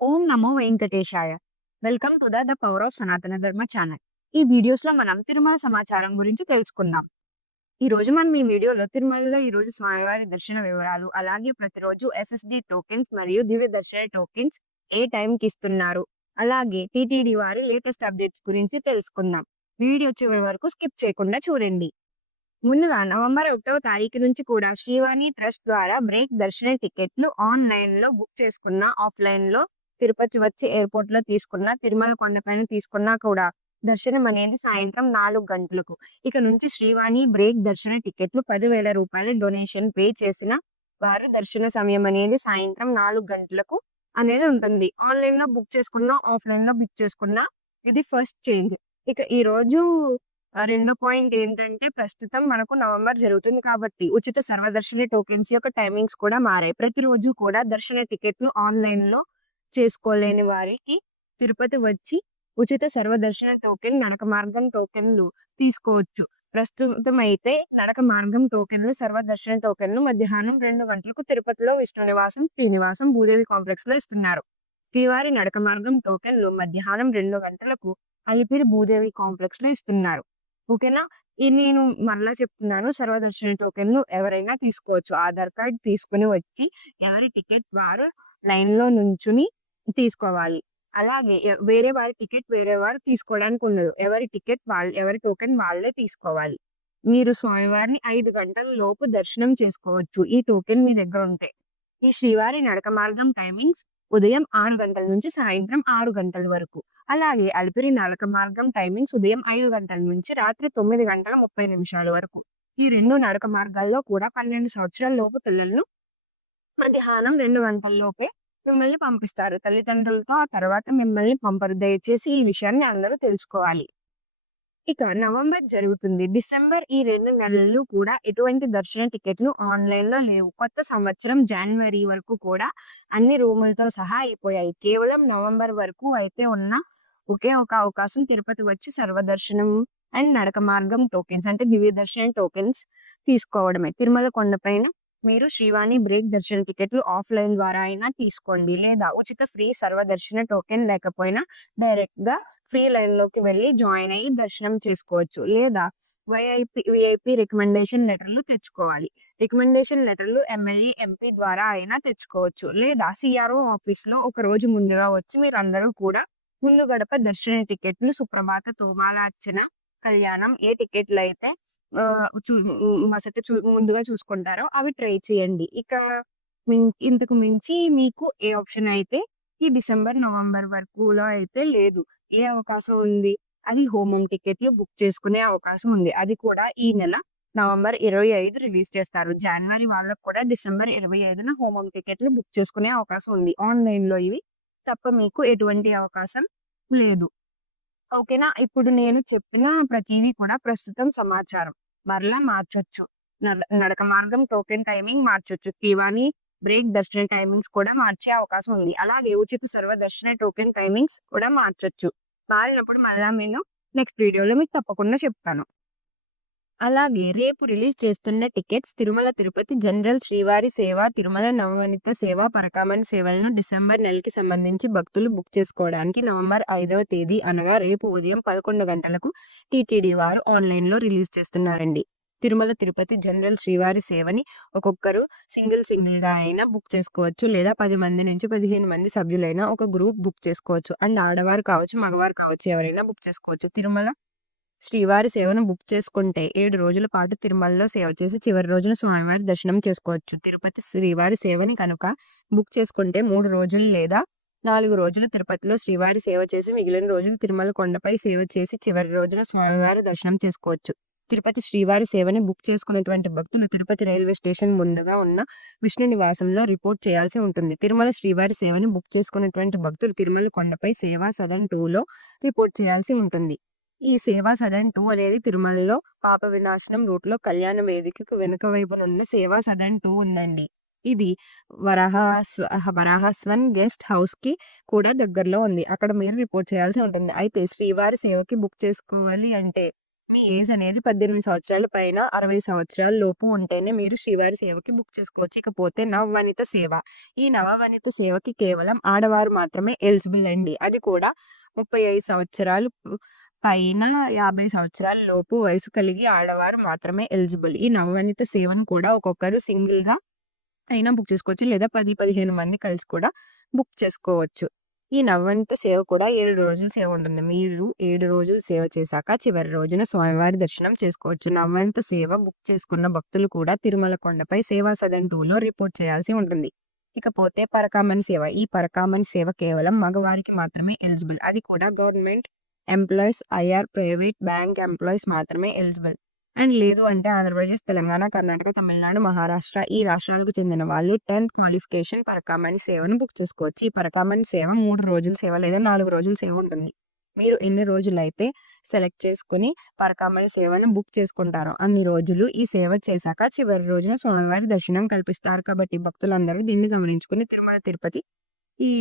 Om Namo Venkatesaya. Welcome to the power of సనాతన ధర్మ channel. ఈ వీడియోస్‌లో మనం తిరుమల సమాచారం గురించి తెలుసుకుందాం. ఈ వీడియోలో తిరుమలలో ఈరోజు స్వామివారి దర్శన వివరాలు, అలాగే ప్రతిరోజు ఎస్ఎస్‌డి టోకెన్స్ మరియు దివ్య దర్శన టోకెన్స్ ఏ టైంకి ఇస్తున్నారు, అలాగే టీటీడీ వారి లేటెస్ట్ అప్డేట్స్ గురించి తెలుసుకుందాం. వీడియో చివరి వరకు స్కిప్ చేయకుండా చూడండి. ముందుగా నవంబర్ 1వ తారీఖు నుంచి కూడా శ్రీవాణి ట్రస్ట్ ద్వారా బ్రేక్ దర్శన టికెట్లు ఆన్‌లైన్‌లో బుక్ చేసుకున్న, ఆఫ్‌లైన్‌లో తిరుపతి వచ్చి ఎయిర్‌పోర్ట్‌లో తీసుకున్న, తిరుమల కొండపైన తీసుకున్నా కూడా దర్శనం అనేది సాయంత్రం 4 గంటలకు. ఇక నుంచి శ్రీవాణి బ్రేక్ దర్శన టికెట్లు రూ. 10,000 డొనేషన్ పే చేసిన వారు దర్శన సమయం అనేది సాయంత్రం 4 గంటలకు అనేది ఉంటుంది. ఆన్‌లైన్‌లో బుక్ చేసుకున్నా, ఆఫ్‌లైన్‌లో బుక్ చేసుకున్నా ఇది ఫస్ట్ చేంజ్. ఇక ఈరోజు రెండో పాయింట్ ఏంటంటే, ప్రస్తుతం మనకు నవంబర్ జరుగుతుంది కాబట్టి ఉచిత సర్వదర్శన టోకెన్స్ యొక్క టైమింగ్స్ కూడా మారాయి. ప్రతిరోజు కూడా దర్శన టికెట్లు ఆన్‌లైన్‌లో చేసుకోలేని వారికి తిరుపతి వచ్చి ఉచిత సర్వదర్శన టోకెన్, నడక మార్గం టోకెన్‌లు తీసుకోవచ్చు. ప్రస్తుతం అయితే నడక మార్గం టోకెన్‌లు, సర్వదర్శన టోకెన్‌లు మధ్యాహ్నం 2 గంటలకు తిరుపతిలో విష్ణు నివాసం, శ్రీనివాసం, భూదేవి కాంప్లెక్స్‌లో ఇస్తున్నారు. శ్రీవారి నడక మార్గం టోకెన్‌లు మధ్యాహ్నం 2 గంటలకు అలిపిరి భూదేవి కాంప్లెక్స్‌లో ఇస్తున్నారు. ఓకేనా? ఇది నేను మరలా చెప్తున్నాను. సర్వదర్శన టోకెన్‌లు ఎవరైనా తీసుకోవచ్చు. ఆధార్ కార్డ్ తీసుకొని వచ్చి ఎవరి టికెట్ వారు లైన్‌లో నుంచుని తీసుకోవాలి. అలాగే వేరే వారి టికెట్ వేరే వారు తీసుకోవడానికి ఉండదు. ఎవరి టోకెన్ వాళ్ళే తీసుకోవాలి. మీరు స్వామివారిని 5 గంటల లోపు దర్శనం చేసుకోవచ్చు, ఈ టోకెన్ మీ దగ్గర ఉంటే. ఈ శ్రీవారి నడక మార్గం టైమింగ్స్ ఉదయం 6 గంటల నుంచి సాయంత్రం 6 గంటల వరకు. అలాగే అలిపిరి నడక మార్గం టైమింగ్స్ ఉదయం 5 గంటల నుంచి రాత్రి 9:30 వరకు. ఈ 2 నడక మార్గాల్లో కూడా 12 సంవత్సరాల లోపు పిల్లలను మధ్యాహ్నం 2 గంటల లోపే మిమ్మల్ని పంపిస్తారు. తల్లిదండ్రులతో ఆ తర్వాత మిమ్మల్ని పంపరు. దయచేసి ఈ విషయాన్ని అందరూ తెలుసుకోవాలి. ఇక నవంబర్ జరుగుతుంది. డిసెంబర్ ఈ 2 నెలలు కూడా ఎటువంటి దర్శన టికెట్లు ఆన్‌లైన్‌లో లేవు. కొత్త సంవత్సరం జనవరి వరకు కూడా అన్ని రూములతో సహా అయిపోయాయి. కేవలం నవంబర్ వరకు అయితే ఉన్న ఒకే ఒక అవకాశం తిరుపతి వచ్చి సర్వదర్శనం అండ్ నడక మార్గం టోకెన్స్ అంటే దివ్య దర్శనం టోకెన్స్ తీసుకోవడమే. తిరుమల కొండపైన మీరు శ్రీవాణి బ్రేక్ దర్శన టికెట్లు ఆఫ్‌లైన్ ద్వారా అయినా తీసుకోండి. లేదా ఉచిత ఫ్రీ సర్వదర్శన టోకెన్ లేకపోయినా డైరెక్ట్‌గా ఫ్రీ లైన్‌లోకి వెళ్లి జాయిన్ అయ్యి దర్శనం చేసుకోవచ్చు. లేదా విఐపి రికమెండేషన్ లెటర్‌లు తెచ్చుకోవాలి. రికమెండేషన్ లెటర్‌లు ఎమ్మెల్యే, ఎంపీ ద్వారా అయినా తెచ్చుకోవచ్చు. లేదా సీఆర్ఓ ఆఫీస్‌లో ఒక రోజు ముందుగా వచ్చి మీరందరూ కూడా ముందు గడప దర్శన టికెట్లు, సుప్రభాత, తోమాలార్చన, కళ్యాణం ఏ టికెట్లయితే ఆహ్, చు ముందుగా చూసుకుంటారో అవి ట్రై చేయండి. ఇక ఇంతకు మించి మీకు ఏ ఆప్షన్ అయితే ఈ డిసెంబర్, నవంబర్ వరకులో అయితే లేదు. ఏ అవకాశం ఉంది? అది హోమం టికెట్లు బుక్ చేసుకునే అవకాశం ఉంది. అది కూడా ఈ నెల నవంబర్ 25 రిలీజ్ చేస్తారు. జనవరి వాళ్ళకి కూడా డిసెంబర్ 25న హోమం టికెట్లు బుక్ చేసుకునే అవకాశం ఉంది. ఆన్‌లైన్‌లో ఇవి తప్ప మీకు ఎటువంటి అవకాశం లేదు. ఓకేనా? ఇప్పుడు నేను చెప్పిన ప్రతీదీ కూడా ప్రస్తుతం సమాచారం. మరలా మార్చొచ్చు. నడక మార్గం టోకెన్ టైమింగ్ మార్చొచ్చు. శ్రీవాణి బ్రేక్ దర్శన టైమింగ్స్ కూడా మార్చే అవకాశం ఉంది. అలాగే ఉచిత సర్వదర్శన టోకెన్ టైమింగ్స్ కూడా మార్చొచ్చు. మారినప్పుడు మళ్ళా నేను నెక్స్ట్ వీడియోలో మీకు తప్పకుండా చెప్తాను. అలాగే రేపు రిలీజ్ చేస్తున్న టికెట్స్ తిరుమల తిరుపతి జనరల్ శ్రీవారి సేవ, తిరుమల నవనీత సేవ, పరకామణి సేవలను డిసెంబర్ నెలకి సంబంధించి భక్తులు బుక్ చేసుకోవడానికి నవంబర్ 5వ తేదీ అనగా రేపు ఉదయం 11 గంటలకు టీటీడీ వారు ఆన్‌లైన్‌లో రిలీజ్ చేస్తున్నారండి. తిరుమల తిరుపతి జనరల్ శ్రీవారి సేవని ఒక్కొక్కరు సింగిల్‌గా అయినా బుక్ చేసుకోవచ్చు. లేదా 10 మంది నుంచి 15 మంది సభ్యులైన ఒక గ్రూప్ బుక్ చేసుకోవచ్చు. అండ్ ఆడవారు కావచ్చు, మగవారు కావచ్చు ఎవరైనా బుక్ చేసుకోవచ్చు. తిరుమల శ్రీవారి సేవను బుక్ చేసుకుంటే 7 రోజుల పాటు తిరుమలలో సేవ చేసి చివరి రోజున స్వామివారి దర్శనం చేసుకోవచ్చు. తిరుపతి శ్రీవారి సేవని కనుక బుక్ చేసుకుంటే 3 రోజులు లేదా 4 రోజులు తిరుపతిలో శ్రీవారి సేవ చేసి మిగిలిన రోజులు తిరుమల కొండపై సేవ చేసి చివరి రోజున స్వామివారి దర్శనం చేసుకోవచ్చు. తిరుపతి శ్రీవారి సేవని బుక్ చేసుకున్నటువంటి భక్తులు తిరుపతి రైల్వే స్టేషన్ ముందుగా ఉన్న విష్ణు నివాసంలో రిపోర్ట్ చేయాల్సి ఉంటుంది. తిరుమల శ్రీవారి సేవని బుక్ చేసుకున్నటువంటి భక్తులు తిరుమల కొండపై సేవా సదన్ 2లో రిపోర్ట్ చేయాల్సి ఉంటుంది. ఈ సేవా సదన్ 2 అనేది తిరుమలలో పాప వినాశనం రూట్‌లో కళ్యాణ వేదికకు వెనుక వైపునున్న సేవా సదన్ 2 ఉందండి. ఇది వరాహస్వన్ గెస్ట్ హౌస్‌కి కూడా దగ్గరలో ఉంది. అక్కడ మీరు రిపోర్ట్ చేయాల్సి ఉంటుంది. అయితే శ్రీవారి సేవకి బుక్ చేసుకోవాలి అంటే మీ ఏజ్ అనేది 18 సంవత్సరాల పైన 60 సంవత్సరాల లోపు ఉంటేనే మీరు శ్రీవారి సేవకి బుక్ చేసుకోవచ్చు. ఇకపోతే నవవనిత సేవ. ఈ నవవనిత సేవకి కేవలం ఆడవారు మాత్రమే ఎలిజిబుల్ అండి. అది కూడా 35 సంవత్సరాలు పైన 50 సంవత్సరాల లోపు వయసు కలిగి ఆడవారు మాత్రమే ఎలిజిబుల్. ఈ నవవనిత సేవను కూడా ఒక్కొక్కరు సింగిల్‌గా అయినా బుక్ చేసుకోవచ్చు. లేదా 10, 15 మంది కలిసి కూడా బుక్ చేసుకోవచ్చు. ఈ నవవనిత సేవ కూడా 7 రోజుల సేవ ఉంటుంది. మీరు 7 రోజులు సేవ చేశాక చివరి రోజున స్వామివారి దర్శనం చేసుకోవచ్చు. నవవనిత సేవ బుక్ చేసుకున్న భక్తులు కూడా తిరుమల కొండపై సేవా సదన్ 2లో రిపోర్ట్ చేయాల్సి ఉంటుంది. ఇకపోతే పరకామణి సేవ. ఈ పరకామణి సేవ కేవలం మగవారికి మాత్రమే ఎలిజిబుల్. అది కూడా government employees, IR, private bank employees మాత్రమే ఎలిజిబుల్. అండ్ లేదు అంటే ఆంధ్రప్రదేశ్, తెలంగాణ, కర్ణాటక, తమిళనాడు, మహారాష్ట్ర ఈ రాష్ట్రాలకు చెందిన వాళ్ళు 10th క్వాలిఫికేషన్ పరకామణి సేవను బుక్ చేసుకోవచ్చు. ఈ పరకామణి సేవ 3 రోజుల సేవ లేదా 4 రోజుల సేవ ఉంటుంది. మీరు ఎన్ని రోజులైతే సెలెక్ట్ చేసుకుని పరకామణి సేవను బుక్ చేసుకుంటారో అన్ని రోజులు ఈ సేవ చేశాక చివరి రోజున స్వామివారి దర్శనం కల్పిస్తారు. కాబట్టి భక్తులందరూ దీన్ని గమనించుకుని తిరుమల తిరుపతి ఈ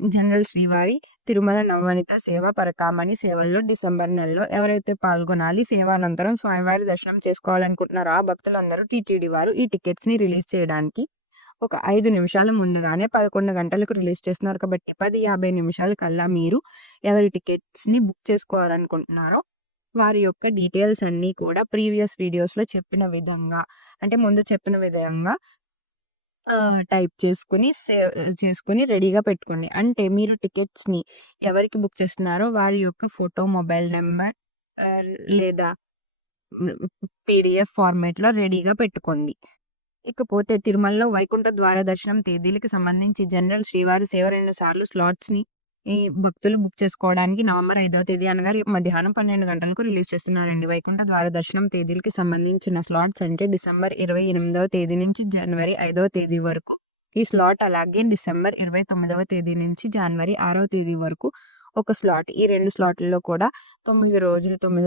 జనరల్ శ్రీవారి తిరుమల నవవనిత సేవ పరకామణి సేవల్లో డిసెంబర్ నెలలో ఎవరైతే పాల్గొనాలి, సేవానంతరం స్వామివారి దర్శనం చేసుకోవాలనుకుంటున్నారో ఆ భక్తులందరూ టీటీడీ వారు ఈ టికెట్స్‌ని రిలీజ్ చేయడానికి ఒక 5 నిమిషాల ముందుగానే 11 గంటలకు రిలీజ్ చేస్తున్నారు. కాబట్టి 10:50 నిమిషాల కల్లా మీరు ఎవరి టికెట్స్‌ని బుక్ చేసుకోవాలనుకుంటున్నారో వారి యొక్క డీటెయిల్స్ అన్నీ కూడా ప్రీవియస్ వీడియోస్‌లో చెప్పిన విధంగా అంటే ముందు చెప్పిన విధంగా టైప్ చేసుకొని రెడీగా పెట్టుకోండి. అంటే మీరు టికెట్స్‌ని ఎవరికి బుక్ చేస్తున్నారో వారి యొక్క ఫోటో, మొబైల్ నంబర్ లేదా పీడీఎఫ్ ఫార్మాట్‌లో రెడీగా పెట్టుకోండి. ఇకపోతే తిరుమలలో వైకుంఠ ద్వార దర్శనం తేదీలకి సంబంధించి జనరల్ శ్రీవారి సేవ 2 సార్లు స్లాట్స్‌ని ఈ భక్తులు బుక్ చేసుకోవడానికి నవంబర్ 5వ తేదీ అనగా రేపు మధ్యాహ్నం 12 గంటలకు రిలీజ్ చేస్తున్నారండి. వైకుంఠ ద్వార దర్శనం తేదీలకి సంబంధించిన స్లాట్స్ అంటే డిసెంబర్ 28వ తేదీ నుంచి జనవరి 5వ తేదీ వరకు ఈ స్లాట్. అలాగే డిసెంబర్ 29వ తేదీ నుంచి జనవరి 6వ తేదీ వరకు ఒక స్లాట్. ఈ 2 స్లాట్‌ల్లో కూడా 9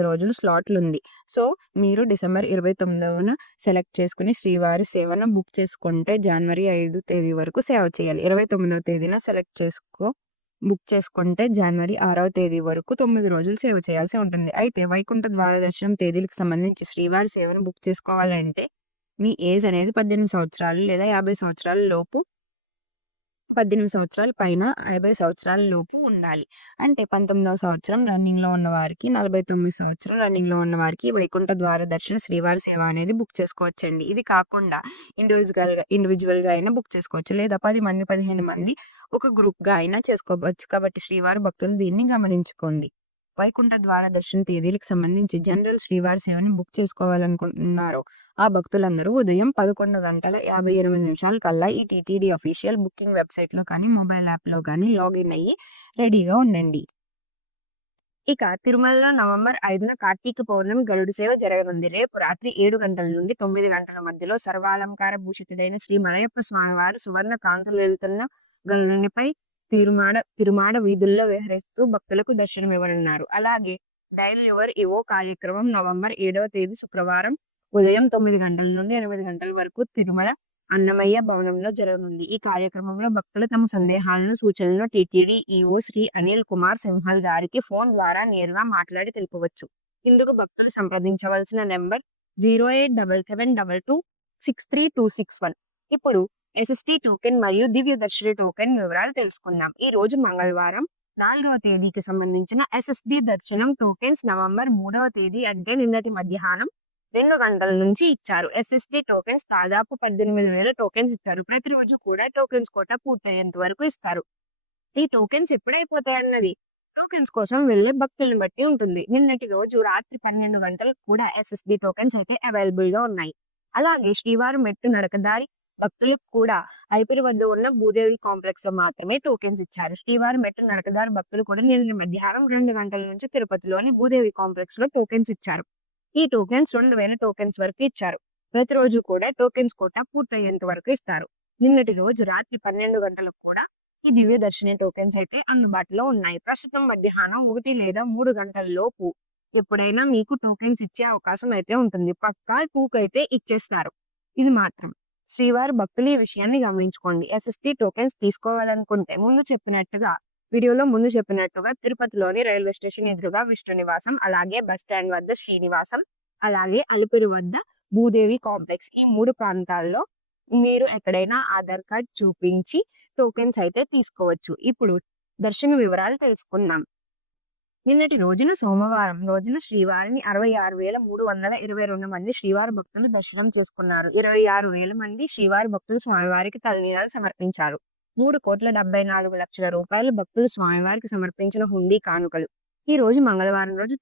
రోజులు స్లాట్‌లుంది. సో, మీరు డిసెంబర్ 29న సెలెక్ట్ చేసుకొని శ్రీవారి సేవను బుక్ చేసుకుంటే జనవరి 5 తేదీ వరకు సేవ చేయాలి. 29వ తేదీన బుక్ చేసుకుంటే జనవరి 6వ తేదీ వరకు 9 రోజులు సేవ చేయాల్సి ఉంటుంది. అయితే వైకుంఠ ద్వార దర్శనం తేదీలకు సంబంధించి శ్రీవారి సేవను బుక్ చేసుకోవాలంటే మీ ఏజ్ అనేది 18 సంవత్సరాలు లేదా 50 సంవత్సరాల లోపు 18 సంవత్సరాల పైన 50 సంవత్సరాల లోపు ఉండాలి. అంటే 19వ సంవత్సరం రన్నింగ్‌లో ఉన్నవారికి, 49 సంవత్సరం రన్నింగ్‌లో ఉన్నవారికి వైకుంఠ ద్వార దర్శన శ్రీవారి సేవ అనేది బుక్ చేసుకోవచ్చండి. ఇది కాకుండా ఇండివిడ్యువల్‌గా అయినా బుక్ చేసుకోవచ్చు. లేదా 10 మంది, 15 మంది ఒక గ్రూప్‌గా అయినా చేసుకోవచ్చు. కాబట్టి శ్రీవారి భక్తులు దీన్ని గమనించుకోండి. వైకుంఠ ద్వార దర్శన తేదీలకు సంబంధించి జనరల్ శ్రీవారి సేవని బుక్ చేసుకోవాలనుకుంటున్నారో ఆ భక్తులందరూ ఉదయం 11:58 కల్లా ఈ టీటీడీ అఫీషియల్ బుకింగ్ వెబ్సైట్‌లో కానీ, మొబైల్ యాప్‌లో కానీ లాగిన్ అయ్యి రెడీగా ఉండండి. ఇక తిరుమలలో నవంబర్ 5న కార్తీక పౌర్ణమి గరుడ సేవ జరగనుంది. రేపు రాత్రి 7 గంటల నుండి 9 గంటల మధ్యలో సర్వాలంకార భూషితుడైన శ్రీ మలయప్ప స్వామివారు సువర్ణ కాంతులు వెలుతున్న గరుడునిపై తిరుమాడ వీధుల్లో విహరిస్తూ భక్తులకు దర్శనమివ్వనున్నారు. అలాగే డైల్ యువర్ ఇవో కార్యక్రమం నవంబర్ 7వ తేదీ శుక్రవారం ఉదయం 9 గంటల నుండి 8 గంటల వరకు తిరుమల అన్నమయ్య భవనంలో జరగనుంది. ఈ కార్యక్రమంలో భక్తులు తమ సందేహాలను, సూచనలను టీటీడీ ఈవో శ్రీ అనిల్ కుమార్ సింఘాల్ గారికి ఫోన్ ద్వారా నేరుగా మాట్లాడి తెలుపవచ్చు. ఇందుకు భక్తులు సంప్రదించవలసిన నెంబర్ 087722 ఇప్పుడు ఎస్ఎస్టీ టోకెన్ మరియు దివ్య దర్శిని టోకెన్ వివరాలు తెలుసుకుందాం. ఈ రోజు మంగళవారం 4వ తేదీకి సంబంధించిన ఎస్ఎస్డి దర్శనం టోకెన్స్ నవంబర్ 3వ తేదీ అంటే నిన్నటి మధ్యాహ్నం 2 గంటల నుంచి ఇచ్చారు. ఎస్ఎస్డి టోకెన్స్ దాదాపు 18,000 టోకెన్స్ ఇచ్చారు. ప్రతిరోజు కూడా టోకెన్స్ కోట పూర్తయ్యేంత వరకు ఇస్తారు. ఈ టోకెన్స్ ఎప్పుడైపోతాయన్నది టోకెన్స్ కోసం వెళ్లే భక్తులను బట్టి ఉంటుంది. నిన్నటి రోజు రాత్రి 12 గంటలకు కూడా ఎస్ఎస్డి టోకెన్స్ అయితే అవైలబుల్ గా ఉన్నాయి. అలాగే శ్రీవారి మెట్టు నడకదారి భక్తులకు కూడా ఐపిరి వద్ద ఉన్న భూదేవి కాంప్లెక్స్ లో మాత్రమే టోకెన్స్ ఇచ్చారు. శ్రీవారి మెట్టు నడకదారి భక్తులు కూడా నిన్న మధ్యాహ్నం 2 గంటల నుంచి తిరుపతిలోని భూదేవి కాంప్లెక్స్ లో టోకెన్స్ ఇచ్చారు. ఈ టోకెన్స్ 2,000 టోకెన్స్ వరకు ఇచ్చారు. ప్రతిరోజు కూడా టోకెన్స్ కోట పూర్తయ్యేంత వరకు ఇస్తారు. నిన్నటి రోజు రాత్రి 12 గంటలకు కూడా ఈ దివ్య దర్శిని టోకెన్స్ అయితే అందుబాటులో ఉన్నాయి. ప్రస్తుతం మధ్యాహ్నం 1 లేదా 3 గంటల లోపు ఎప్పుడైనా మీకు టోకెన్స్ ఇచ్చే అవకాశం అయితే ఉంటుంది. పక్కా 2కి అయితే ఇచ్చేస్తారు. ఇది మాత్రం శ్రీవారి భక్తులు ఈ విషయాన్ని గమనించుకోండి. ఎస్ఎస్టీ టోకెన్స్ తీసుకోవాలనుకుంటే ముందు చెప్పినట్టుగా వీడియోలో ముందు చెప్పినట్టుగా తిరుపతిలోని రైల్వే స్టేషన్ ఎదురుగా విష్ణు నివాసం, అలాగే బస్ స్టాండ్ వద్ద శ్రీనివాసం, అలాగే అలిపిరి వద్ద భూదేవి కాంప్లెక్స్, ఈ 3 ప్రాంతాల్లో మీరు ఎక్కడైనా ఆధార్ కార్డ్ చూపించి టోకెన్స్ అయితే తీసుకోవచ్చు. ఇప్పుడు దర్శన వివరాలు తెలుసుకుందాం. నిన్నటి రోజున సోమవారం రోజున శ్రీవారిని 66,322 మంది శ్రీవారి భక్తులు దర్శనం చేసుకున్నారు. 26,000 మంది శ్రీవారి భక్తులు స్వామివారికి తలనీలాలు సమర్పించారు. 3,74,00,000 రూపాయలు భక్తులు స్వామివారికి సమర్పించిన హుండీ కానుకలు. ఈ రోజు మంగళవారం రోజు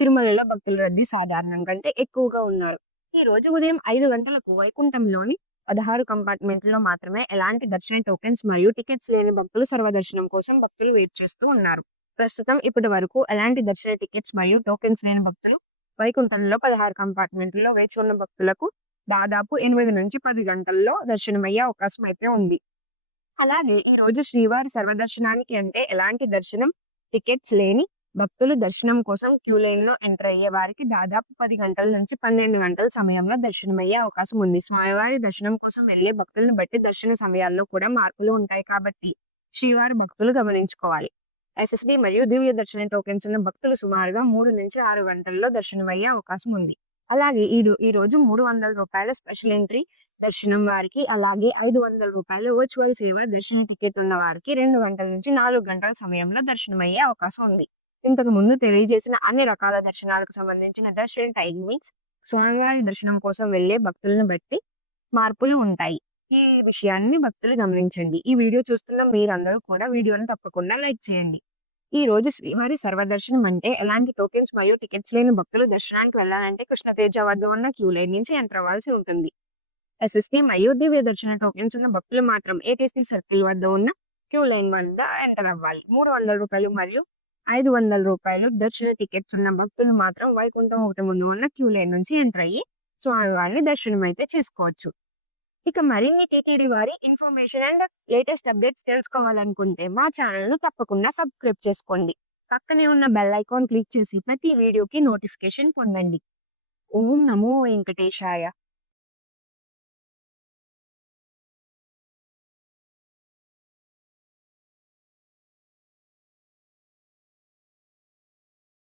తిరుమలలో భక్తుల రద్దీ సాధారణం కంటే ఎక్కువగా ఉన్నారు. ఈ రోజు ఉదయం 5 గంటలకు వైకుంఠంలోని 16 కంపార్ట్మెంట్లో మాత్రమే ఎలాంటి దర్శన టోకెన్స్ మరియు టికెట్స్ లేని భక్తులు సర్వదర్శనం కోసం భక్తులు వెయిట్ చేస్తూ ఉన్నారు. ప్రస్తుతం ఇప్పటి వరకు ఎలాంటి దర్శన టికెట్స్ మరియు టోకెన్స్ లేని భక్తులు వైకుంఠంలో 16 కంపార్ట్మెంట్లో వేచి ఉన్న భక్తులకు దాదాపు 8 నుంచి 10 గంటల్లో దర్శనమయ్యే అవకాశం అయితే ఉంది. అలాగే ఈ రోజు శ్రీవారి సర్వదర్శనానికి అంటే ఎలాంటి దర్శనం టికెట్స్ లేని భక్తులు దర్శనం కోసం క్యూ లైన్ లో ఎంటర్ అయ్యే వారికి దాదాపు 10 గంటల నుంచి 12 గంటల సమయంలో దర్శనమయ్యే అవకాశం ఉంది. స్వామివారి దర్శనం కోసం వెళ్లే భక్తులను బట్టి దర్శన సమయాల్లో కూడా మార్పులు ఉంటాయి కాబట్టి శ్రీవారి భక్తులు గమనించుకోవాలి. ఎస్ఎస్డి మరియు దివ్య దర్శన టోకెన్స్ ఉన్న భక్తులు సుమారుగా 3 నుంచి 6 గంటల్లో దర్శనమయ్యే అవకాశం ఉంది. అలాగే ఈ రోజు 300 రూపాయల స్పెషల్ ఎంట్రీ దర్శనం వారికి, అలాగే 500 రూపాయల వర్చువల్ సేవ దర్శన టికెట్ ఉన్న వారికి 2 గంటల నుంచి 4 గంటల సమయంలో దర్శనమయ్యే అవకాశం ఉంది. ఇంతకు ముందు తెలియజేసిన అన్ని రకాల దర్శనాలకు సంబంధించిన దర్శన టైమింగ్స్ స్వామివారి దర్శనం కోసం వెళ్లే భక్తులను బట్టి మార్పులు ఉంటాయి. ఈ విషయాన్ని భక్తులు గమనించండి. ఈ వీడియో చూస్తున్న మీరందరూ కూడా వీడియోని తప్పకుండా లైక్ చేయండి. ఈ రోజు శ్రీవారి సర్వదర్శనం అంటే ఎలాంటి టోకెన్స్ మరియు టికెట్స్ లేని భక్తులు దర్శనానికి వెళ్ళాలంటే కృష్ణతేజ వద్ద ఉన్న క్యూ లైన్ నుంచి ఎంటర్ అవ్వాల్సి ఉంటుంది. ఎస్ఎస్టీ మరియు దివ్య దర్శన టోకెన్స్ ఉన్న భక్తులు మాత్రం ఏటీసీ సర్కిల్ వద్ద ఉన్న క్యూ లైన్ వద్ద ఎంటర్ అవ్వాలి. 300 రూపాయలు మరియు 500 రూపాయలు దర్శన టికెట్స్ ఉన్న భక్తులు మాత్రం వైకుంఠం ఒకటి ముందు ఉన్న క్యూ లైన్ నుంచి ఎంటర్ అయ్యి స్వామివారిని దర్శనం అయితే చేసుకోవచ్చు. ఇక మరిన్ని టీటీడీ వారి ఇన్ఫర్మేషన్ అండ్ లేటెస్ట్ అప్డేట్స్ తెలుసుకోవాలనుకుంటే మా ఛానల్ను తప్పకుండా సబ్స్క్రైబ్ చేసుకోండి. పక్కనే ఉన్న బెల్ ఐకాన్ క్లిక్ చేసి ప్రతి వీడియోకి నోటిఫికేషన్ పొందండి. ఓం నమో వెంకటేశాయ.